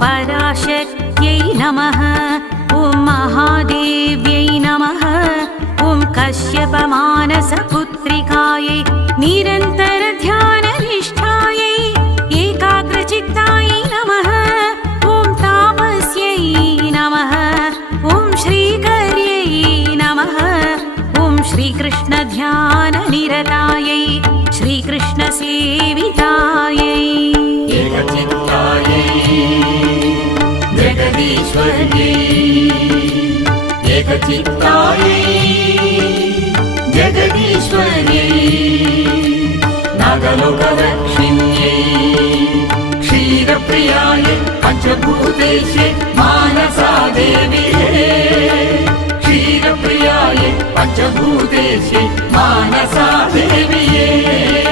पराशक्त्यै नमः। ॐ महादेव्यै नमः। ॐ कश्यपमानसपुत्रिकायै निरन्तरध्याननिष्ठायै एकाग्रचित्तायै नमः। ॐ तापस्यै नमः। ॐ श्रीकर्यै नमः। ॐ श्रीकृष्णध्याननिरतायै श्रीकृष्णसेवितायै एकचित्तायै जगदीश्वर्यै एकचित्तायै जगदीश्वर्यै नागलोकदक्षिण्यै क्षीरप्रियायै पञ्चभूतेशे मानसा देव्यै क्षीरप्रियायै पञ्चभूतेशे मानसा देव्यै